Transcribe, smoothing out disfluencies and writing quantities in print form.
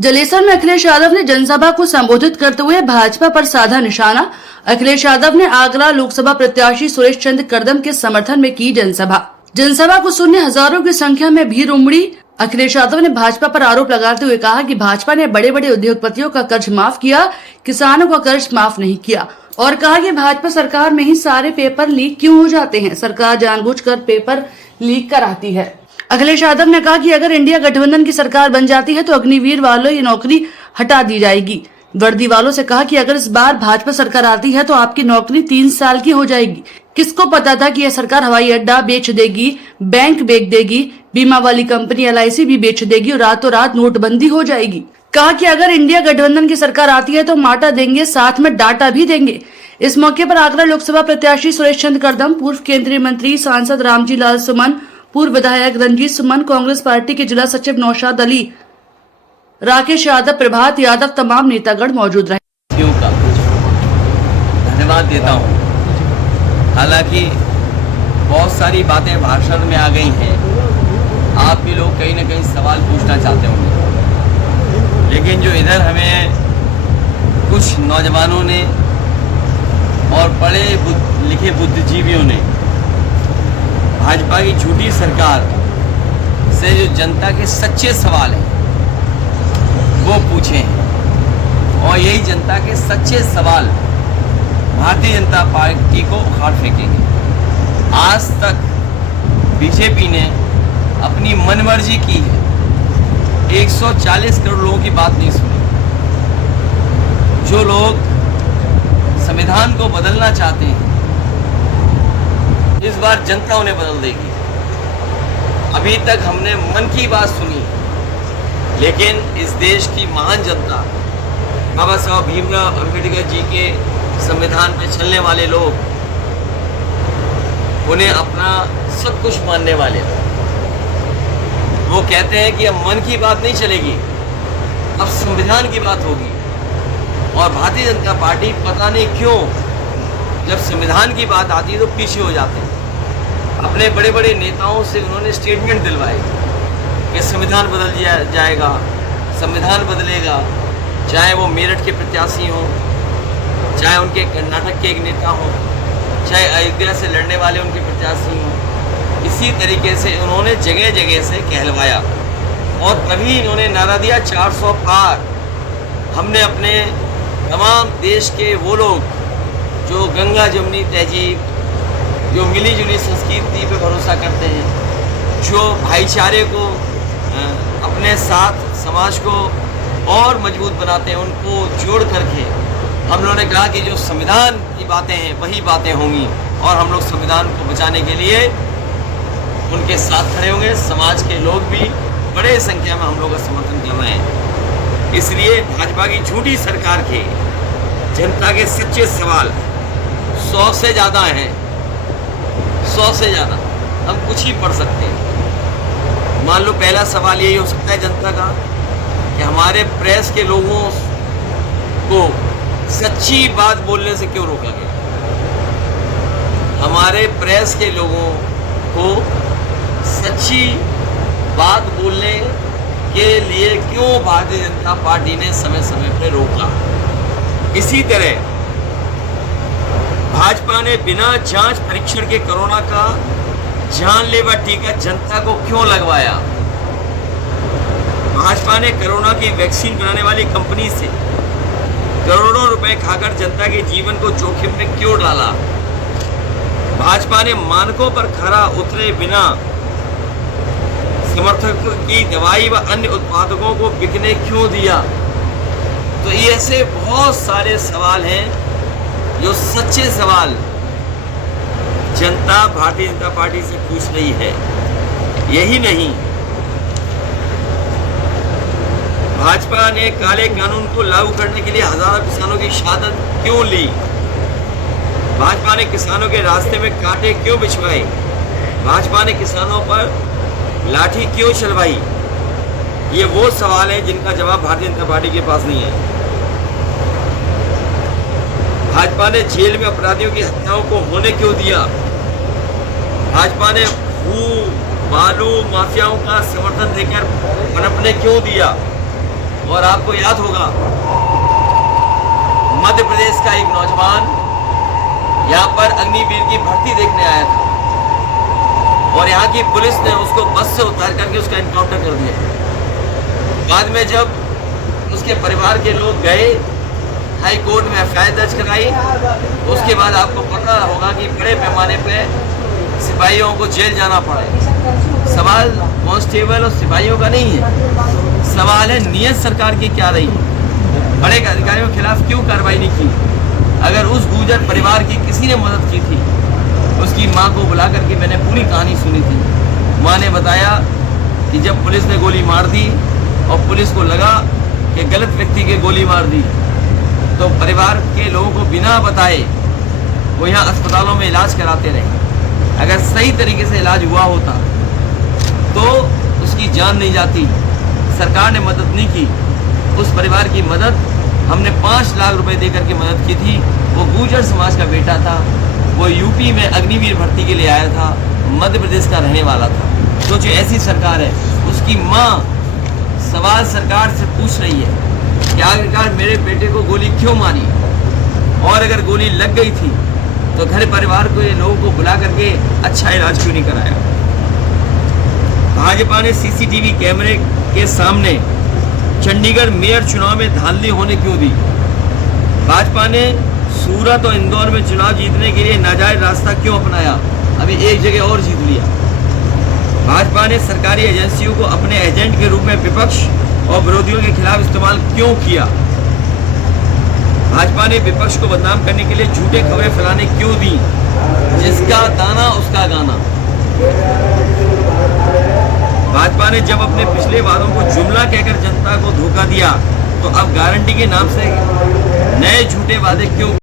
जलेसर में अखिलेश यादव ने जनसभा को संबोधित करते हुए भाजपा पर साधा निशाना। अखिलेश यादव ने आगरा लोकसभा प्रत्याशी सुरेश चंद्र कदम के समर्थन में की जनसभा को सुनने हजारों की संख्या में भीड़ उमड़ी। अखिलेश यादव ने भाजपा पर आरोप लगाते हुए कहा कि भाजपा ने बड़े बड़े उद्योगपतियों का कर्ज माफ किया, किसानों का कर्ज माफ नहीं किया, और कहा कि भाजपा सरकार में ही सारे पेपर लीक क्यों हो जाते हैं, सरकार जानबूझकर पेपर लीक कराती है। अखिलेश यादव ने कहा कि अगर इंडिया गठबंधन की सरकार बन जाती है तो अग्निवीर वालों की नौकरी हटा दी जाएगी। वर्दी वालों से कहा कि अगर इस बार भाजपा सरकार आती है तो आपकी नौकरी 3 साल की हो जाएगी। किसको पता था कि यह सरकार हवाई अड्डा बेच देगी, बैंक बेच देगी, बीमा वाली कंपनी LIC भी बेच देगी और रातों रात नोटबंदी हो जाएगी। कहा कि अगर इंडिया गठबंधन की सरकार आती है तो माटा देंगे, साथ में डाटा भी देंगे। इस मौके पर आगरा लोकसभा प्रत्याशी सुरेश चंद्र कदम, पूर्व केंद्रीय मंत्री सांसद रामजी लाल सुमन, पूर्व विधायक रंजीत सुमन, कांग्रेस पार्टी के जिला सचिव नौशाद अली, राकेश यादव, प्रभात यादव, तमाम नेतागण मौजूद रहे। धन्यवाद देता हूँ। हालांकि बहुत सारी बातें भाषण में आ गई हैं, आप भी लोग कहीं ना कहीं सवाल पूछना चाहते होंगे, लेकिन जो इधर हमें कुछ नौजवानों ने और पढ़े लिखे बुद्धिजीवियों ने भाजपा की झूठी सरकार से जो जनता के सच्चे सवाल हैं वो पूछे हैं, और यही जनता के सच्चे सवाल भारतीय जनता पार्टी को उखाड़ फेंकेंगे। आज तक बीजेपी ने अपनी मनमर्जी की है, 140 करोड़ लोगों की बात नहीं सुनी। जो लोग संविधान को बदलना चाहते हैं, इस बार जनता उन्हें बदल देगी। अभी तक हमने मन की बात सुनी, लेकिन इस देश की महान जनता, बाबा साहब भीमराव अम्बेडकर जी के संविधान पे चलने वाले लोग, उन्हें अपना सब कुछ मानने वाले, वो कहते हैं कि अब मन की बात नहीं चलेगी, अब संविधान की बात होगी। और भारतीय जनता पार्टी पता नहीं क्यों जब संविधान की बात आती है तो पीछे हो जाते हैं। अपने बड़े बड़े नेताओं से उन्होंने स्टेटमेंट दिलवाए कि संविधान बदल जाएगा, संविधान बदलेगा, चाहे वो मेरठ के प्रत्याशी हों, चाहे उनके कर्नाटक के एक नेता हों, चाहे अयोध्या से लड़ने वाले उनके प्रत्याशी हों। इसी तरीके से उन्होंने जगह जगह से कहलवाया, और तभी इन्होंने नारा दिया 400 पार। हमने अपने तमाम देश के वो लोग जो गंगा जमुनी तहजीब, जो मिली जुली संस्कृति पे भरोसा करते हैं, जो भाईचारे को अपने साथ समाज को और मजबूत बनाते हैं, उनको जोड़ करके हम लोगों ने कहा कि जो संविधान की बातें हैं वही बातें होंगी, और हम लोग संविधान को बचाने के लिए उनके साथ खड़े होंगे। समाज के लोग भी बड़े संख्या में हम लोग का समर्थन कर रहे हैं। इसलिए भाजपा की झूठी सरकार के जनता के सच्चे सवाल 100 से ज़्यादा हैं, 100 से ज़्यादा। हम कुछ ही पढ़ सकते हैं। मान लो पहला सवाल यही हो सकता है जनता का कि हमारे प्रेस के लोगों को सच्ची बात बोलने से क्यों रोका गया, हमारे प्रेस के लोगों को सच्ची बात बोलने के लिए क्यों भारतीय जनता पार्टी ने समय समय पर रोका। इसी तरह भाजपा ने बिना जांच परीक्षण के कोरोना का जानलेवा टीका जनता को क्यों लगवाया। भाजपा ने कोरोना की वैक्सीन बनाने वाली कंपनी से करोड़ों रुपए खाकर जनता के जीवन को जोखिम में क्यों डाला। भाजपा ने मानकों पर खरा उतरे बिना समर्थकों की दवाई व अन्य उत्पादकों को बिकने क्यों दिया। तो ये ऐसे बहुत सारे सवाल हैं जो सच्चे सवाल जनता भारतीय जनता पार्टी से पूछ रही है। यही नहीं, भाजपा ने काले कानून को लागू करने के लिए हजारों किसानों की शहादत क्यों ली। भाजपा ने किसानों के रास्ते में कांटे क्यों बिछवाए। भाजपा ने किसानों पर लाठी क्यों चलवाई। ये वो सवाल है जिनका जवाब भारतीय जनता पार्टी के पास नहीं है। भाजपा ने जेल में अपराधियों की हत्याओं को होने क्यों दिया। भाजपा ने भू बालू माफियाओं का समर्थन देकर पनपने क्यों दिया। और आपको याद होगा, मध्य प्रदेश का एक नौजवान यहाँ पर अग्निवीर की भर्ती देखने आया था और यहाँ की पुलिस ने उसको बस से उतार करके उसका एनकाउंटर कर दिया। बाद में जब उसके परिवार के लोग गए, हाई कोर्ट में एफआईआर दर्ज कराई, उसके बाद आपको पता होगा कि बड़े पैमाने पे सिपाहियों को जेल जाना पड़े। सवाल कांस्टेबल और सिपाहियों का नहीं है, सवाल है नियत सरकार की क्या रही है, बड़े अधिकारियों के खिलाफ क्यों कार्रवाई नहीं की। अगर उस गुर्जर परिवार की किसी ने मदद की थी, उसकी माँ को बुला करके मैंने पूरी कहानी सुनी थी। माँ ने बताया कि जब पुलिस ने गोली मार दी और पुलिस को लगा कि गलत व्यक्ति के गोली मार दी, तो परिवार के लोगों को बिना बताए वो यहाँ अस्पतालों में इलाज कराते रहे। अगर सही तरीके से इलाज हुआ होता तो उसकी जान नहीं जाती। सरकार ने मदद नहीं की। उस परिवार की मदद हमने 5 लाख रुपए देकर के मदद की थी। वो गुर्जर समाज का बेटा था, वो यूपी में अग्निवीर भर्ती के लिए आया था, मध्य प्रदेश का रहने वाला था। तो जो ऐसी सरकार है, उसकी माँ सवाल सरकार से पूछ रही है कि आखिरकार मेरे बेटे को गोली क्यों मारी, और अगर गोली लग गई थी तो घर परिवार को, ये लोगों को बुला करके अच्छा इलाज क्यों नहीं कराया। भाजपा ने सीसीटीवी कैमरे के सामने चंडीगढ़ मेयर चुनाव में धांधली होने क्यों दी। भाजपा ने सूरत और इंदौर में चुनाव जीतने के लिए नाजायज रास्ता क्यों अपनाया, अभी एक जगह और जीत लिया। भाजपा ने सरकारी एजेंसियों को अपने एजेंट के रूप में विपक्ष और विरोधियों के खिलाफ इस्तेमाल क्यों किया। भाजपा ने विपक्ष को बदनाम करने के लिए झूठे खबरें फैलाने क्यों दी। जिसका दाना उसका गाना। भाजपा ने जब अपने पिछले वादों को जुमला कहकर जनता को धोखा दिया, तो अब गारंटी के नाम से नए झूठे वादे क्यों